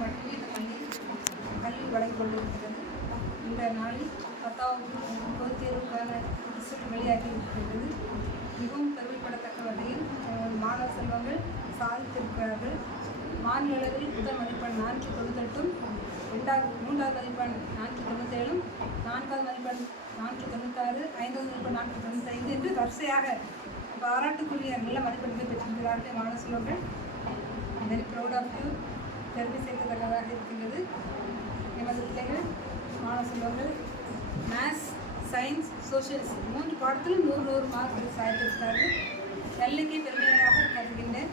மட்டுமே இந்த கல்வி வழங்கிக் கொண்டிருக்கிறது இந்த நாளில் பத்தாவது பொதுத் தேர்வுக்கான ரிசல்ட் வெளியாகியிருக்கிறது மிகவும் பெருமைப்படத்தக்க வகையில் மாணவ செல்வங்கள் சாதித்திருக்கிறார்கள் மாநில அளவில் முதல் மதிப்பெண் நானூற்றி தொண்ணூத்தெட்டும் ரெண்டாவது மூன்றாவது மதிப்பெண் நானூற்றி தொண்ணூத்தேழும் நான்காவது மதிப்பெண் நானூற்றி தொண்ணூத்தாறு ஐந்தாவது மதிப்பெண் நானூற்றி தொண்ணூத்தைந்து என்று வரிசையாக பாராட்டுக்குரிய நல்ல மதிப்பெண்களை பெற்றிருக்கிறார்கள் மாணவ செல்வங்கள் வெரி ப்ரௌட் ஆஃப் யூ பெருமை சேர்க்கத்தக்கதாக இருக்கின்றது. எமது பிள்ளைகள் மாணவ செல்வங்கள் மேத்ஸ் சயின்ஸ் சோஷியல்ஸ் மூன்று பாடத்திலும் நூறு நூறு மார்க் சாதித்திருக்கிறார்கள் எல்லைக்கு பெருமையாக கருதுகின்றேன்.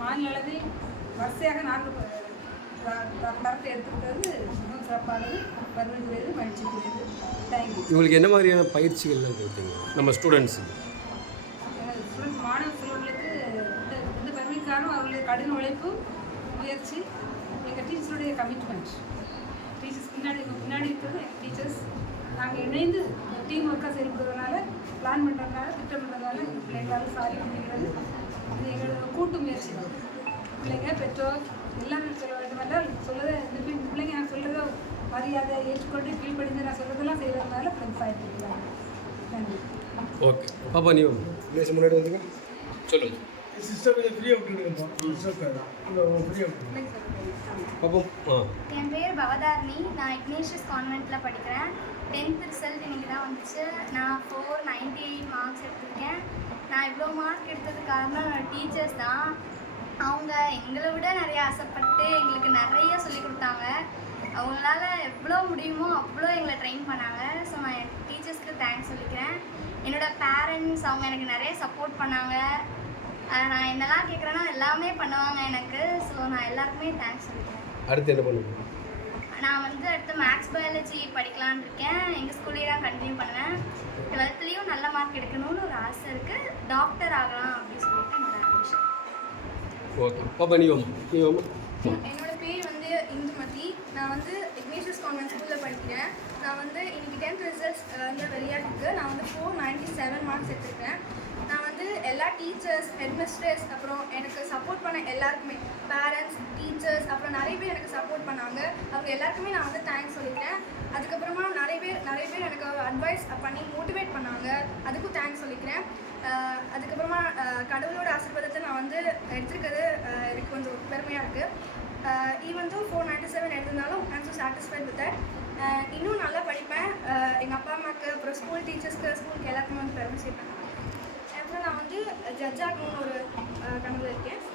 மாநில அளவில் வரிசையாக நான்கு தரத்தை எடுத்திருக்கிறது. மிகவும் சிறப்பானது. வருவதுகிறது மகிழ்ச்சிக்குரியது. தேங்க்யூ இவங்களுக்கு என்ன மாதிரியான பயிற்சிகள்லாம் கொடுத்தீங்க? நம்ம ஸ்டூடெண்ட்ஸுக்கு ஸ்டூடெண்ட்ஸ் மாணவ செல்வங்களுக்கு இந்த பெருமைக்கான அவர்களுடைய கடின உழைப்பு முயற்சி. எங்கள் டீச்சருடைய கமிட்மெண்ட் டீச்சர்ஸ் பின்னாடி எங்கள் பின்னாடி இருக்கிறது எங்கள் டீச்சர்ஸ் நாங்கள் இணைந்து டீம் ஒர்க்காக செயல்படுறதுனால பிளான் பண்ணுறதுனால திட்டமிடுறதுனால எங்கள் பிள்ளைகளால் சாதிக்க முடிகிறது. இது எங்களோட கூட்டு முயற்சி தான் பிள்ளைங்க பெற்றோர் எல்லாரும் சொல்ல வேண்டுமென்றால் சொல்லதை இந்த பிள்ளைங்க நான் சொல்கிறத மரியாதை ஏற்றுக்கொண்டு கீழ்ப்படிந்து நான் சொல்கிறதெல்லாம் செய்கிறதுனால ஃப்ரெண்ட்ஸ் ஆகிட்டு நன்றி. ஓகே பாப்பா நீ பேச முன்னாடி வந்துங்க சொல்லுங்க. கொஞ்சம் ஃப்ரீயாக ஃப்ரீயாக விட்டுருங்க என் பேர் பவதாரணி. நான் இக்னேஷியஸ் கான்வெண்ட்டில் படிக்கிறேன். டென்த் ரிசல்ட் இன்னைக்கு தான் வந்துச்சு. நான் ஃபோர் நைன்டி எயிட் மார்க்ஸ் எடுத்திருக்கேன். நான் இவ்வளோ மார்க் எடுத்ததுக்கு காரணம் டீச்சர்ஸ் தான். அவங்க எங்களை விட நிறைய ஆசைப்பட்டு எங்களுக்கு நிறைய சொல்லி கொடுத்தாங்க. அவங்களால எவ்வளோ முடியுமோ அவ்வளோ எங்களை ட்ரெயின் பண்ணாங்க. ஸோ நான் என் டீச்சர்ஸ்க்கு தேங்க்ஸ் சொல்லிக்கிறேன். என்னோட பேரண்ட்ஸ் அவங்க எனக்கு நிறைய சப்போர்ட் பண்ணாங்க. நான் என்னெல்லாம் கேட்குறேனோ எல்லாமே பண்ணுவாங்க எனக்கு. ஸோ நான் எல்லாருக்குமே தேங்க்ஸ் சொல்லிக்கிறேன். அடுத்து என்ன பண்ணுங்க நான் வந்து அடுத்து மேக்ஸ் பயாலஜி படிக்கலான்னு இருக்கேன். எங்கள் ஸ்கூல்லேயே தான் கண்டினியூ பண்ணுவேன். டுவெல்த்லேயும் நல்ல மார்க் எடுக்கணும்னு ஒரு ஆசை இருக்குது டாக்டர் ஆகலாம் அப்படின்னு சொல்லிட்டு என்னோட. ஓகே பாப்பா நீ பேர் வந்து இந்துமதி. நான் வந்து இக்னேஷியஸ் கான்வென்ட் ஸ்கூலில் படிக்கிறேன். நான் வந்து இன்னைக்கு டென்த் ரிசல்ட்ஸ் வந்து வெளியாகிருக்கு நான் வந்து ஃபோர் நைன்டி செவன் மார்க்ஸ் எடுத்திருக்கேன். நான் வந்து எல்லா டீச்சர்ஸ் ஹெட்மிஸ்ட்ரஸ் அப்புறம் எனக்கு சப்போர்ட் பண்ண எல்லாருக்குமே பேரண்ட்ஸ் டீச்சர்ஸ் அப்புறம் நிறைய பேர் எனக்கு சப்போர்ட் பண்ணாங்க. அவங்க எல்லாருக்குமே நான் வந்து தேங்க்ஸ் சொல்லிக்கிறேன். அதுக்கப்புறமா நிறைய பேர் நிறைய பேர் எனக்கு அட்வைஸ் பண்ணி மோட்டிவேட் பண்ணாங்க. அதுக்கும் தேங்க்ஸ் சொல்லிக்கிறேன். அதுக்கப்புறமா கடவுளோட ஆசீர்வாதத்தை நான் வந்து எடுத்துருக்கிறது எனக்கு கொஞ்சம் பெருமையாக இருக்குது even though four ninety seven எடுத்திருந்தாலும் I'm so satisfied with that இன்னும் நல்லா படிப்பேன். எங்கள் அப்பா அம்மாவுக்கு அப்புறம் ஸ்கூல் டீச்சர்ஸ்க்கு ஸ்கூலுக்கு எல்லாருக்குமே வந்து பெருமை சேர்ப்பேன். அப்புறம் ஒரு கனவு இருக்கேன்.